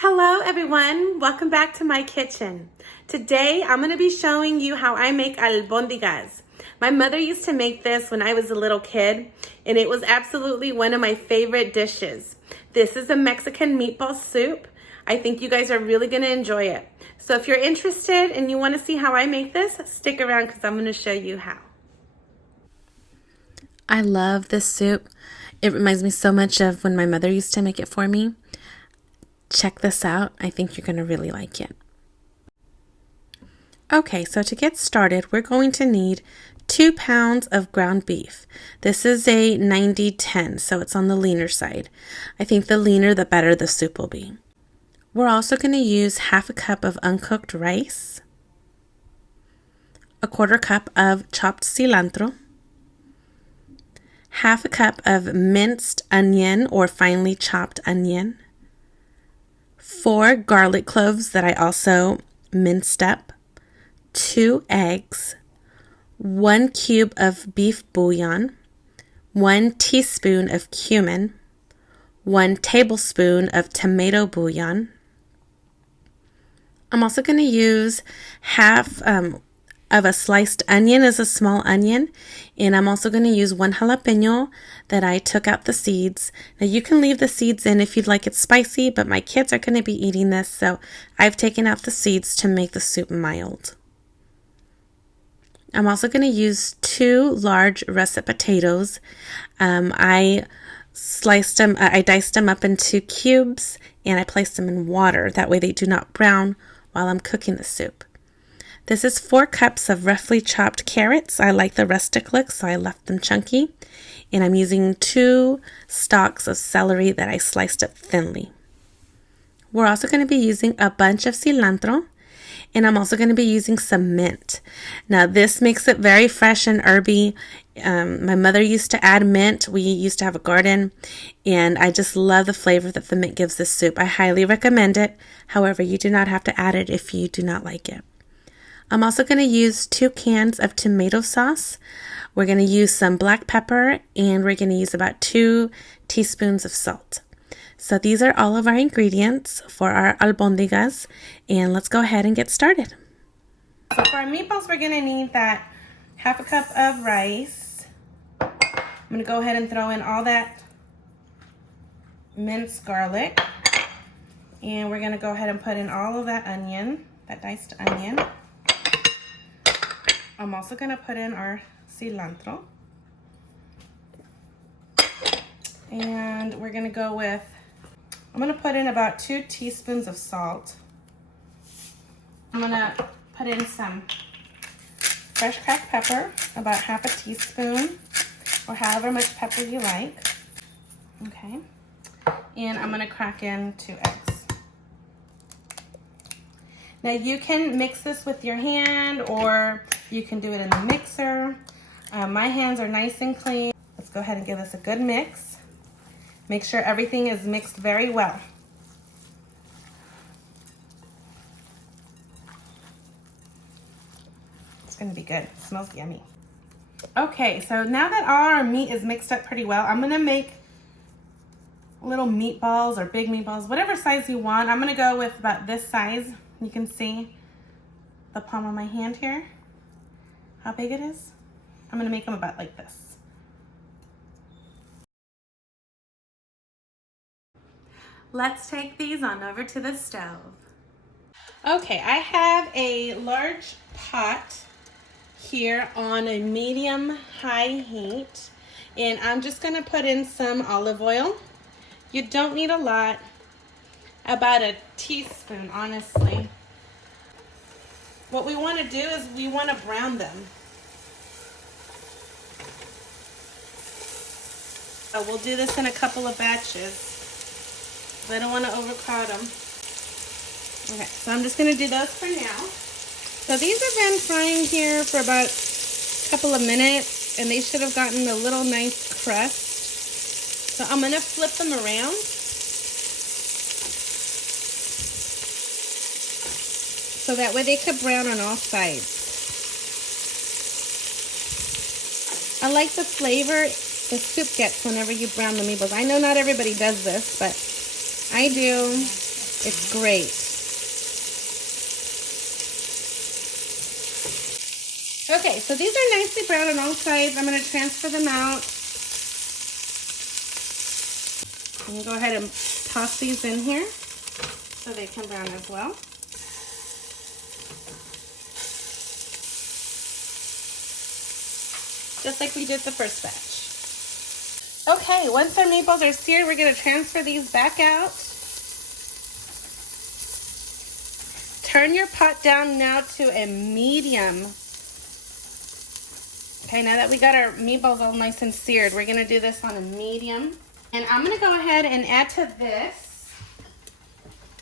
Hello everyone, welcome back to my kitchen. Today I'm going to be showing you how I make albondigas. My mother used to make this when I was a little kid and it was absolutely one of my favorite dishes. This is a Mexican meatball soup. I think you guys are really going to enjoy it. So if you're interested and you want to see how I make this, stick around because I'm going to show you how. I love this soup. It reminds me so much of when my mother used to make it for me. Check this out. I think you're going to really like it. Okay, so to get started, we're going to need 2 pounds of ground beef. This is a 90-10, so it's on the leaner side. I think the leaner, the better the soup will be. We're also going to use half a cup of uncooked rice, a 1/4 cup of chopped cilantro, half a cup of minced onion or finely chopped onion, 4 garlic cloves that I also minced up, 2 eggs, 1 cube of beef bouillon, 1 teaspoon of cumin, 1 tablespoon of tomato bouillon. I'm also going to use half of a sliced onion as a small onion, and I'm also going to use 1 jalapeno that I took out the seeds. Now you can leave the seeds in if you'd like it spicy, but my kids are going to be eating this, so I've taken out the seeds to make the soup mild. I'm also going to use 2 large russet potatoes. I diced them up into cubes and I placed them in water. That way they do not brown while I'm cooking the soup. This is 4 cups of roughly chopped carrots. I like the rustic look, so I left them chunky. And I'm using 2 stalks of celery that I sliced up thinly. We're also going to be using a bunch of cilantro, and I'm also going to be using some mint. Now this makes it very fresh and herby. My mother used to add mint. We used to have a garden, and I just love the flavor that the mint gives this soup. I highly recommend it. However, you do not have to add it if you do not like it. I'm also going to use 2 cans of tomato sauce. We're going to use some black pepper, and we're going to use about 2 teaspoons of salt. So these are all of our ingredients for our albondigas, and let's go ahead and get started. So for our meatballs, we're going to need that half a cup of rice. I'm going to go ahead and throw in all that minced garlic, and we're going to go ahead and put in all of that onion, that diced onion. I'm also going to put in our cilantro. And we're going to go with, I'm going to put in about 2 teaspoons of salt. I'm going to put in some fresh cracked pepper, about half a teaspoon, or however much pepper you like. Okay. And I'm going to crack in 2 eggs. Now you can mix this with your hand or you can do it in the mixer. My hands are nice and clean. Let's go ahead and give this a good mix. Make sure everything is mixed very well. It's going to be good. It smells yummy. Okay, so now that all our meat is mixed up pretty well, I'm going to make little meatballs or big meatballs, whatever size you want. I'm going to go with about this size. You can see the palm of my hand here, how big it is. I'm going to make them about like this. Let's take these on over to the stove. Okay, I have a large pot here on a medium-high heat, and I'm just going to put in some olive oil. You don't need a lot. About a teaspoon, honestly. What we want to do is we want to brown them. So we'll do this in a couple of batches. I don't want to overcrowd them. Okay, so I'm just going to do those for now. So these have been frying here for about a couple of minutes, and they should have gotten a little nice crust. So I'm going to flip them around. So that way they could brown on all sides. I like the flavor the soup gets whenever you brown the meatballs. I know not everybody does this, but I do. It's great. Okay, so these are nicely browned on all sides. I'm going to transfer them out. And go ahead and toss these in here so they can brown as well. Just like we did the first batch. Okay, once our meatballs are seared, we're going to transfer these back out. Turn your pot down now to a medium. Okay, now that we got our meatballs all nice and seared, we're going to do this on a medium. And I'm going to go ahead and add to this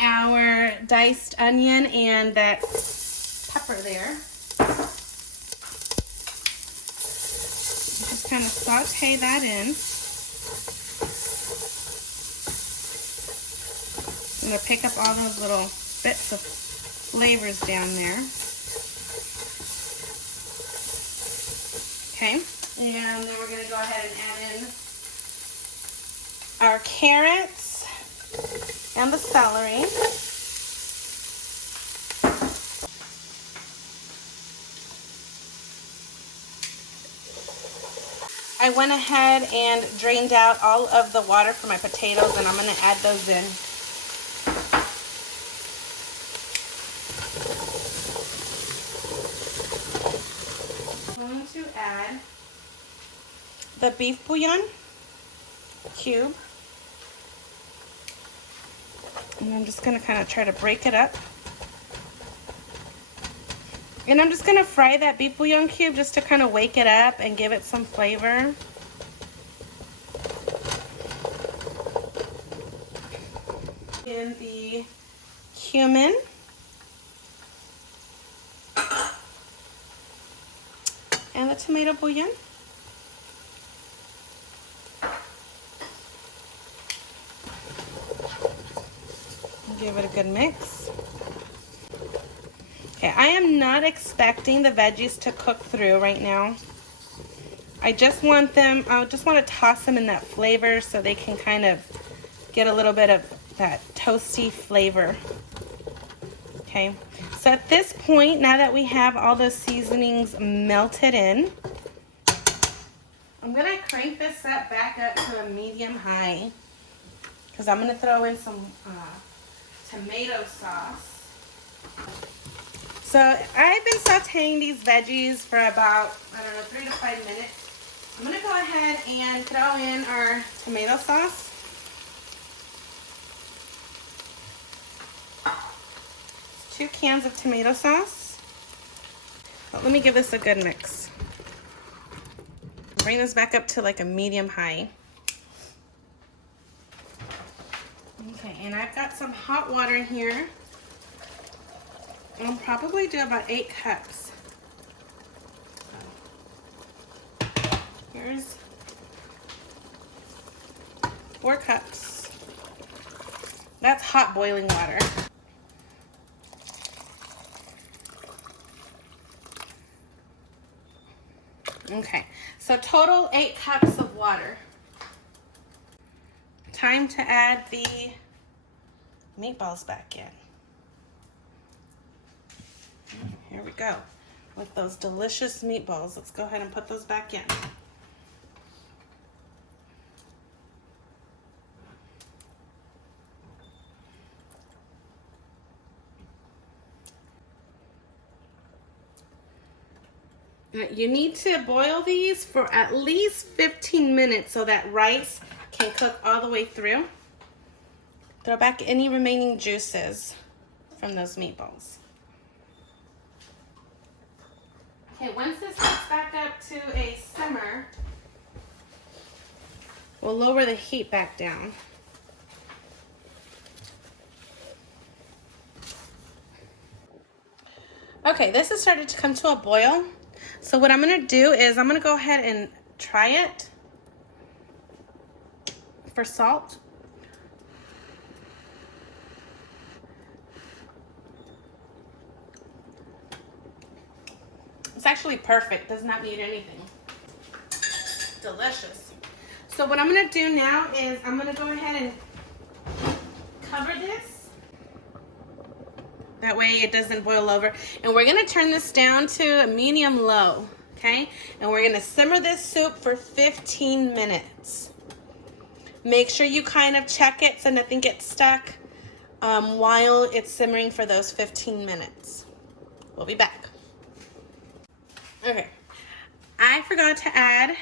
our diced onion and that pepper there. Just kind of saute that in. I'm going to pick up all those little bits of flavors down there. Okay, and then we're going to go ahead and add in our carrots and the celery. I went ahead and drained out all of the water from my potatoes, and I'm going to add those in. I'm going to add the beef bouillon cube. And I'm just going to kind of try to break it up. And I'm just going to fry that beef bouillon cube just to kind of wake it up and give it some flavor. In the cumin. And the tomato bouillon. Give it a good mix. Okay, I am not expecting the veggies to cook through right now. I just want to toss them in that flavor so they can kind of get a little bit of that toasty flavor. Okay, so at this point, now that we have all those seasonings melted in, I'm going to crank this up back up to a medium-high because I'm going to throw in some tomato sauce. So I've been sauteing these veggies for about, 3 to 5 minutes. I'm going to go ahead and throw in our tomato sauce. It's 2 cans of tomato sauce. But let me give this a good mix. Bring this back up to like a medium-high. Okay, and I've got some hot water in here. I'll probably do about 8 cups. Here's 4 cups. That's hot boiling water. Okay, so total 8 cups of water. Time to add the meatballs back in. Here we go. With those delicious meatballs. Let's go ahead and put those back in. You need to boil these for at least 15 minutes so that rice can cook all the way through. Throw back any remaining juices from those meatballs. Okay, once this gets back up to a simmer, we'll lower the heat back down. Okay, this has started to come to a boil. So what I'm going to do is I'm going to go ahead and try it for salt. It's actually perfect. Does not need anything. Delicious. So what I'm going to do now is I'm going to go ahead and cover this. That way it doesn't boil over. And we're gonna turn this down to a medium low, okay? And we're gonna simmer this soup for 15 minutes. Make sure you kind of check it so nothing gets stuck while it's simmering for those 15 minutes. We'll be back. Okay, I forgot to add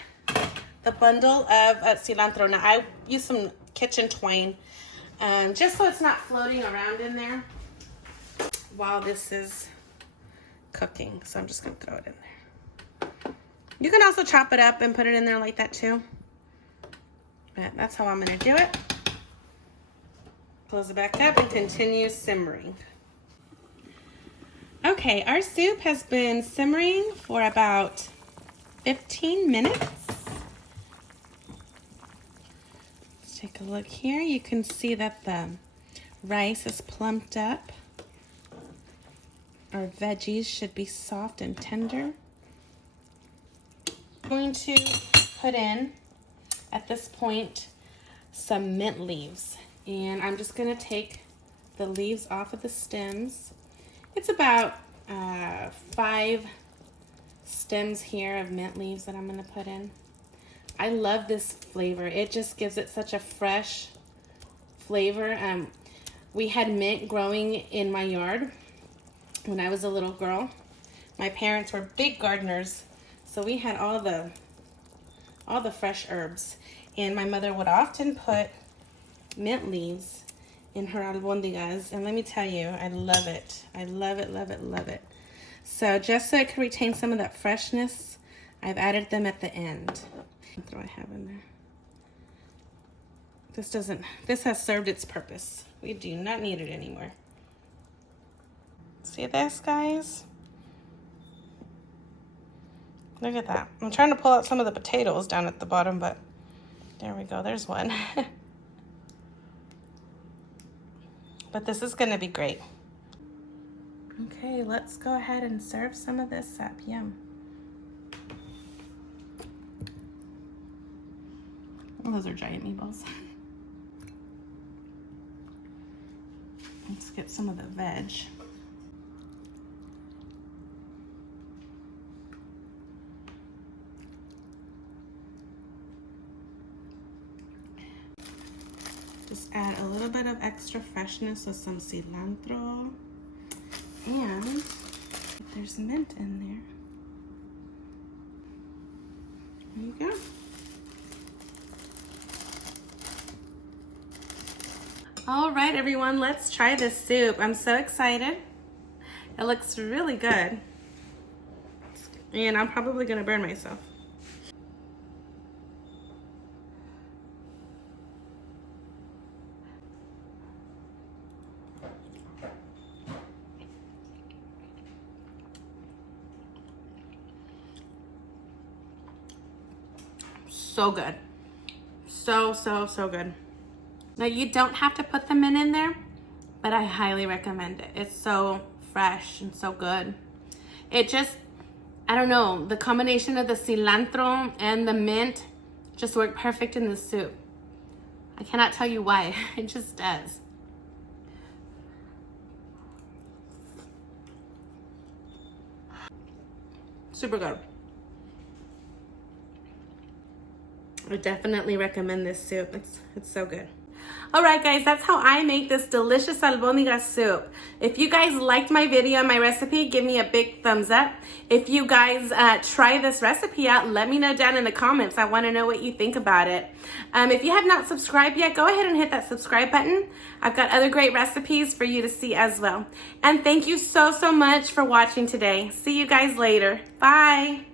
the bundle of cilantro. Now I use some kitchen twine just so it's not floating around in there while this is cooking. So I'm just gonna throw it in there. You can also chop it up and put it in there like that too. But that's how I'm gonna do it. Close it back up and continue simmering. Okay, our soup has been simmering for about 15 minutes. Let's take a look here. You can see that the rice is plumped up. Our veggies should be soft and tender. I'm going to put in, at this point, some mint leaves. And I'm just gonna take the leaves off of the stems. It's about 5 stems here of mint leaves that I'm gonna put in. I love this flavor. It just gives it such a fresh flavor. We had mint growing in my yard when I was a little girl. My parents were big gardeners, so we had all the fresh herbs. And my mother would often put mint leaves in her albondigas, and let me tell you, I love it. I love it, love it, love it. So just so it could retain some of that freshness, I've added them at the end. What do I have in there? This has served its purpose. We do not need it anymore. See this, guys? Look at that. I'm trying to pull out some of the potatoes down at the bottom, but there we go, there's one. But this is gonna be great. Okay, let's go ahead and serve some of this up. Yum. Oh, those are giant meatballs. Let's get some of the veg. Just add a little bit of extra freshness with some cilantro. And there's mint in there. There you go. All right, everyone, let's try this soup. I'm so excited. It looks really good. And I'm probably gonna burn myself. So good. So good. Now you don't have to put the mint in there, but I highly recommend it. It's so fresh and so good. It just, I don't know, the combination of the cilantro and the mint just work perfect in the soup. I cannot tell you why, it just does. Super good. I definitely recommend this soup. It's so good. All right, guys, that's how I make this delicious albondigas soup. If you guys liked my video and my recipe, give me a big thumbs up. If you guys try this recipe out, let me know down in the comments. I want to know what you think about it. If you have not subscribed yet, go ahead and hit that subscribe button. I've got other great recipes for you to see as well. And thank you so much for watching today. See you guys later. Bye.